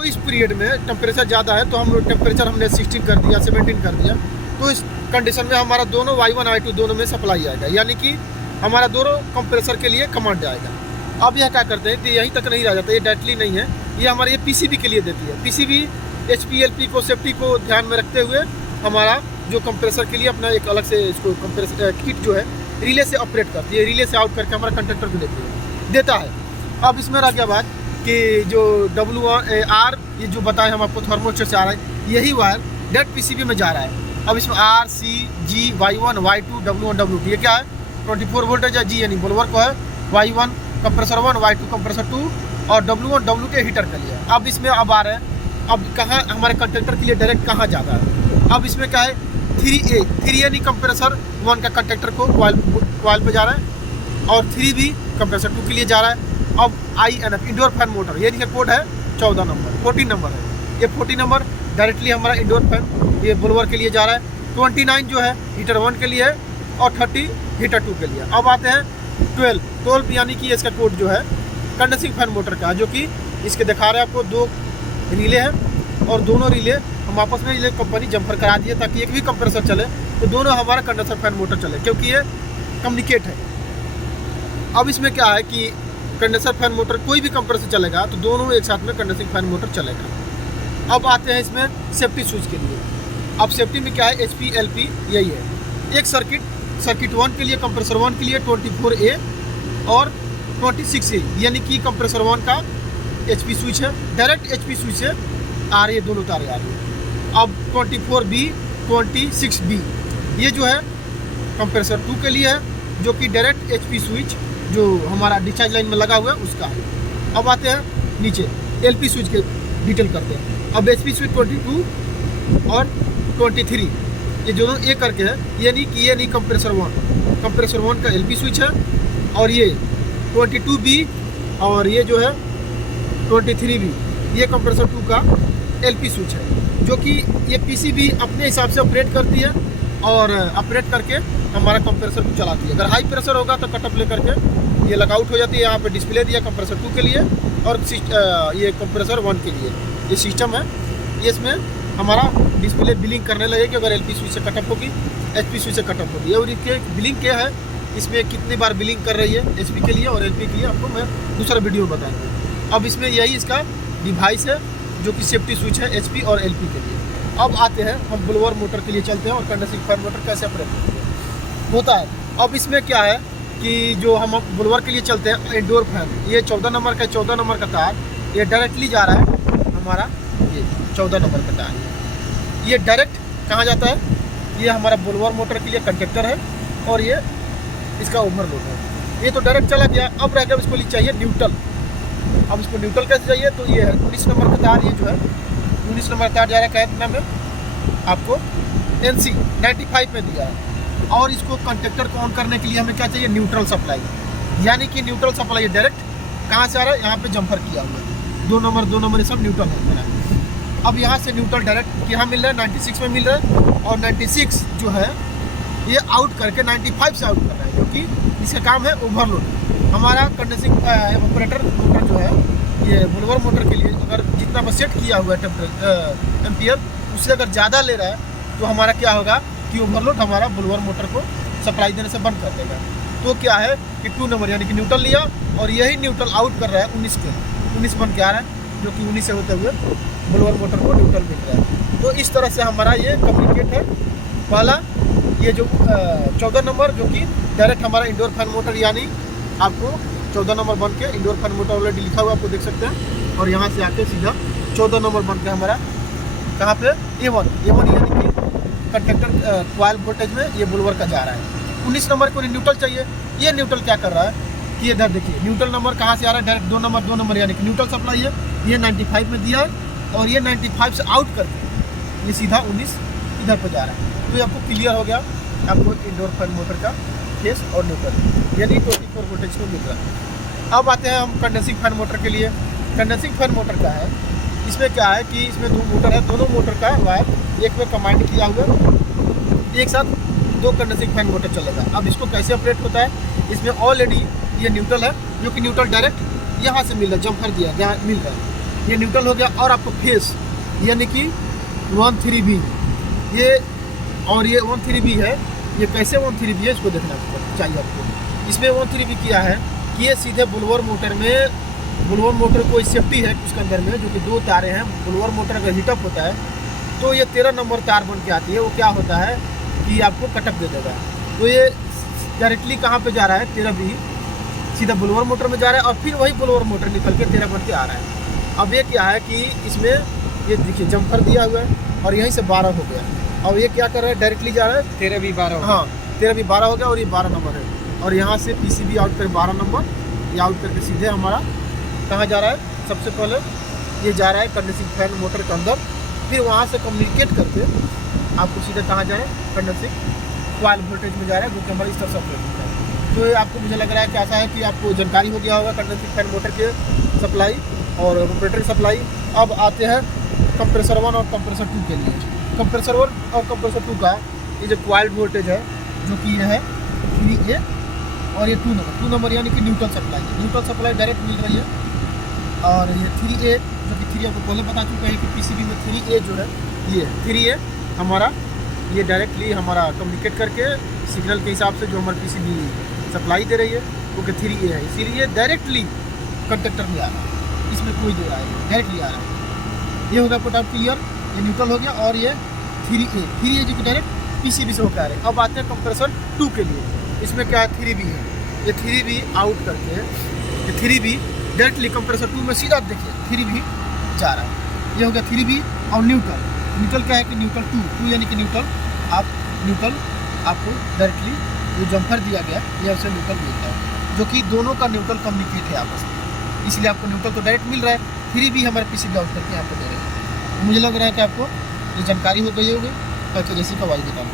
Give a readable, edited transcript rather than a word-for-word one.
तो इस पीरियड में टेम्परेचर ज़्यादा है तो हम टेम्परेचर हमने 16 कर दिया, 17 कर दिया। तो इस कंडीशन में हमारा दोनों Y1 Y2 दोनों में सप्लाई आएगा, यानी कि हमारा दोनों कंप्रेसर के लिए कमांड आएगा। अब यह क्या करते हैं कि यहीं तक नहीं रह जाता, ये डायरेक्टली नहीं है, ये हमारे ये पीसीबी के लिए देती है। पीसीबी HPLP को सेफ्टी को ध्यान में रखते हुए हमारा जो कंप्रेसर के लिए अपना एक अलग से इसको कंप्रेसर किट जो है रिले से ऑपरेट करती है, रिले से आउट करके हमारा कंडक्टर को देता है। अब इसमें रह गया बात कि जो WR ये जो बताए हम आपको थर्मोस्टेट से आ रहा है, यही वायर डायरेक्ट पीसीबी में जा रहा है। अब इसमें R, C, G, Y1, Y2, W1, W2 ये क्या है 24 वोल्टेज है। G यानी बोलवर को है, Y1 कंप्रेसर 1, Y2 कंप्रेसर 2 और W1 W के हीटर के लिए। अब इसमें अब आ रहे हैं, अब कहाँ हमारे कंडक्टर के लिए डायरेक्ट कहाँ जाता है। अब इसमें क्या है 3 यानी कंप्रेसर 1 का कंडक्टर को कॉइल पे जा रहा है और 3B कंप्रेसर 2 के लिए जा रहा है। अब INF इंडोर फैन मोटर, ये देखिए कोड है 14 नंबर, 14 नंबर है, ये 14 नंबर डायरेक्टली हमारा इंडोर फैन ये बोलवर के लिए जा रहा है। 29 जो है हीटर 1 के लिए है और 30 हीटर 2 के लिए। अब आते हैं 12 यानी कि इसका कोड जो है कंडेंसिंग फैन मोटर का, जो कि इसके दिखा रहे हैं आपको 2 रिले हैं और दोनों रिले हम आपस में ये कंपनी जम्पर करा दी है ताकि एक भी कंप्रेसर चले तो दोनों हमारा कंडेंसर फैन मोटर चले, क्योंकि ये कम्युनिकेट है। अब इसमें क्या है कि कंडेंसर फैन मोटर कोई भी कंप्रेसर चलेगा तो दोनों एक साथ में कंडेंसिंग फैन मोटर चलेगा। अब आते हैं इसमें सेफ्टी स्विच के लिए। अब सेफ्टी में क्या है HPLP यही है। एक सर्किट 1 के लिए कंप्रेसर 1 के लिए 24A और 26A यानी कि कंप्रेसर 1 का HP स्विच है, डायरेक्ट HP स्विच से आ रही है, दोनों तारें आ रही है। अब 24B 26B ये जो है कंप्रेसर 2 के लिए है, जो कि डायरेक्ट HP स्विच जो हमारा डिस्चार्ज लाइन में लगा हुआ है उसका है। अब आते हैं नीचे LP स्विच के डिटेल करते हैं। अब HP स्विच 22 और 23 ये दोनों एक करके है, यानी कि ये नहीं कंप्रेसर 1 का LP स्विच है और ये 22B और ये जो है 23B ये कंप्रेसर 2 का LP स्विच है, जो कि ये PCB अपने हिसाब से ऑपरेट करती है और ऑपरेट करके हमारा कंप्रेसर को चलाती है। अगर हाई प्रेशर होगा तो कटअप ले करके ये लॉकआउट हो जाती है। यहाँ पे डिस्प्ले दिया कंप्रेसर 2 के लिए और ये कंप्रेसर 1 के लिए ये सिस्टम है। ये इसमें हमारा डिस्प्ले बिलिंग करने लगेगी अगर LP स्विच से कटअप होगी, HP स्विच से कटअप होगी। और इसके बिलिंग क्या है, इसमें कितनी बार बिलिंग कर रही है HP के लिए और LP के लिए आपको मैं दूसरा वीडियो में बताऊँगा। अब इसमें यही इसका डिवाइस है जो कि सेफ्टी स्विच है HP और LP के लिए। अब आते हैं हम ब्लोअर मोटर के लिए चलते हैं और कंडेंसिंग फैन मोटर कैसे ऑपरेट होता है। अब इसमें क्या है कि जो हम ब्लोअर के लिए चलते हैं इंडोर फैन, ये 14 नंबर का तार ये डायरेक्टली जा रहा है हमारा, ये 14 नंबर का तार ये डायरेक्ट कहाँ जाता है, ये हमारा ब्लोअर मोटर के लिए कंडक्टर है और ये इसका ओवरलोड है। ये तो डायरेक्ट चला गया। अब रह गया इसको लिए चाहिए न्यूट्रल। अब इसको न्यूट्रल कैसे चाहिए, तो ये 19 नंबर का तार, ये जो है 19 नंबर का तार जा रहा है कितना में आपको NC 95 में दिया है। और इसको कंडक्टर को ऑन करने के लिए हमें क्या चाहिए, न्यूट्रल सप्लाई, यानी कि न्यूट्रल सप्लाई डायरेक्ट कहाँ से आ रहा है, यहाँ पे जम्पर किया हुआ है 2 नंबर ये सब न्यूट्रल है मेरा। अब यहाँ से न्यूट्रल डायरेक्ट यहाँ मिल रहा है 96 में मिल रहा है और 96 जो है ये आउट करके 95 से आउट कर रहा है, क्योंकि इसका काम है ओवरलोड। हमारा कंडेंसिंग ऑपरेटर मोटर जो है ये ब्लोअर मोटर के लिए अगर जितना पर सेट किया हुआ है एम्पियर उससे अगर ज़्यादा ले रहा है तो हमारा क्या होगा कि ओवरलोड हमारा ब्लोअर मोटर को सप्लाई देने से बंद कर देगा। तो क्या है कि 2 नंबर यानी कि न्यूट्रल लिया और यही न्यूट्रल आउट कर रहा है 19 बन के आ रहा है, जो कि 19 से होते हुए ब्लोअर मोटर को न्यूट्रल मिल रहा है। तो इस तरह से हमारा ये कम्युनिकेट है। पहला ये जो 14 नंबर जो कि डायरेक्ट हमारा इंडोर फैन मोटर, यानी आपको 14 नंबर बन के इंडोर फैन मोटर ऑलरेडी लिखा हुआ आपको देख सकते हैं, और यहाँ से आके सीधा 14 नंबर बन के हमारा कहाँ पे A1 यानी कि कंडक्टर कॉइल वोल्टेज में ये ब्लोअर का जा रहा है। 19 नंबर को न्यूट्रल चाहिए। ये न्यूट्रल क्या कर रहा है कि इधर देखिए न्यूट्रल नंबर कहाँ से आ रहा है, डायरेक्ट 2 नंबर यानी कि न्यूट्रल सप्लाई है, ये 95 में दिया है और ये 95 से आउट करके ये सीधा 19 इधर पर जा रहा है। तो ये आपको क्लियर हो गया, आपको इंडोर फैन मोटर का फेस और न्यूट्रल यानी 24 वोल्टेज में मिल रहा है। अब आते हैं हम कंडेंसिंग फैन मोटर के लिए। कंडेंसिंग फैन मोटर का है, इसमें क्या है कि इसमें 2 मोटर है, दोनों मोटर का वायर एक में कमांड किया हुआ, एक साथ 2 कंडेंसिंग फैन मोटर चलेगा। अब इसको कैसे ऑपरेट होता है, इसमें ऑलरेडी ये न्यूट्रल है, जो कि न्यूट्रल डायरेक्ट यहाँ से मिल रहा है, जम्पर दिया जहाँ मिल रहा है। ये न्यूट्रल हो गया। और आपको फेस यानी कि 13B ये, और ये 13B है। ये कैसे 13B है इसको देखना चाहिए आपको। इसमें 13B किया है कि ये सीधे बुलवर मोटर में, बुलवर मोटर कोई सेफ्टी है उसके अंदर में, जो कि 2 तारे हैं। बुलवर मोटर अगर हीटअप होता है तो ये 13 नंबर तार बन के आती है। वो क्या होता है कि आपको कटअप दे देगा। तो ये डायरेक्टली कहाँ पे जा रहा है, 13B सीधा बुलवर मोटर में जा रहा है, और फिर वही बुलवर मोटर निकल के 13 बन के आ रहा है। अब ये क्या है कि इसमें ये देखिए जम्पर दिया हुआ है, और यहीं से 12 हो गया। और ये क्या कर रहा है, डायरेक्टली जा रहा है 13B 12। हाँ 13B 12 हो गया, और ये 12 नंबर है। और यहाँ से PCB आउट कर 12 नंबर, ये आउट करके सीधे हमारा कहाँ जा रहा है, सबसे पहले ये जा रहा है कंडेंसिंग फैन मोटर के अंदर। फिर वहाँ से कम्युनिकेट करके आपको सीधे कहाँ जा रहा है, कंडेंसिंग कॉइल वोल्टेज में जा रहा है, जो कि हमारी स्टार सप्लाई होता है। तो ये आपको मुझे लग रहा है कि ऐसा है कि आपको जानकारी हो गया होगा कंडेंसिंग फैन मोटर के सप्लाई और ऑपरेटर सप्लाई। अब आते हैं कंप्रेसर 1 और कंप्रेसर 2 के लिए। कंप्रेसर 1 और कंप्रेसर 2 का ये जो कॉइल वोल्टेज है, जो कि ये है 3A, और ये 2 नंबर यानी कि न्यूट्रल सप्लाई है। न्यूट्रल सप्लाई डायरेक्ट मिल रही है। और ये 3A, जो कि 3 आपको पहले बता चुके हैं कि PCB में 3A जो है, ये 3A हमारा ये डायरेक्टली हमारा कम्युनिकेट करके सिग्नल के हिसाब से जो हमारी PCB सप्लाई दे रही है वो कि 3A है, इसीलिए डायरेक्टली कंडक्टर में आ रहा है। इसमें कोई दो राय नहीं, डायरेक्टली आ रहा है। ये होगा पुट आउट क्लियर, ये न्यूट्रल हो गया। और ये 3A जो कि डायरेक्ट PCB से होकर आ रहे हैं। अब आते हैं कंप्रेसर 2 के लिए। इसमें क्या है, 3B है। ये 3B आउट करके ये 3B डायरेक्टली कंप्रेसर 2 में सीधा देखिए 3B जा रहा है। ये हो गया 3B। और न्यूट्रल क्या है कि न्यूट्रल 2 यानी कि न्यूट्रल आपको डायरेक्टली जो जम्पर दिया गया ये उससे न्यूट्रल मिलता है, जो कि दोनों का न्यूट्रल कम्युनिकेट है आपस में, इसलिए आपको न्यूट्रल तो डायरेक्ट मिल रहा है। 3B हमारे PCB आउट करके यहाँ पर दे रहे हैं। मुझे लग रहा है कि आपको ये जानकारी हो गई होगी। ताकि जैसी का आवाज़ देता हूँ।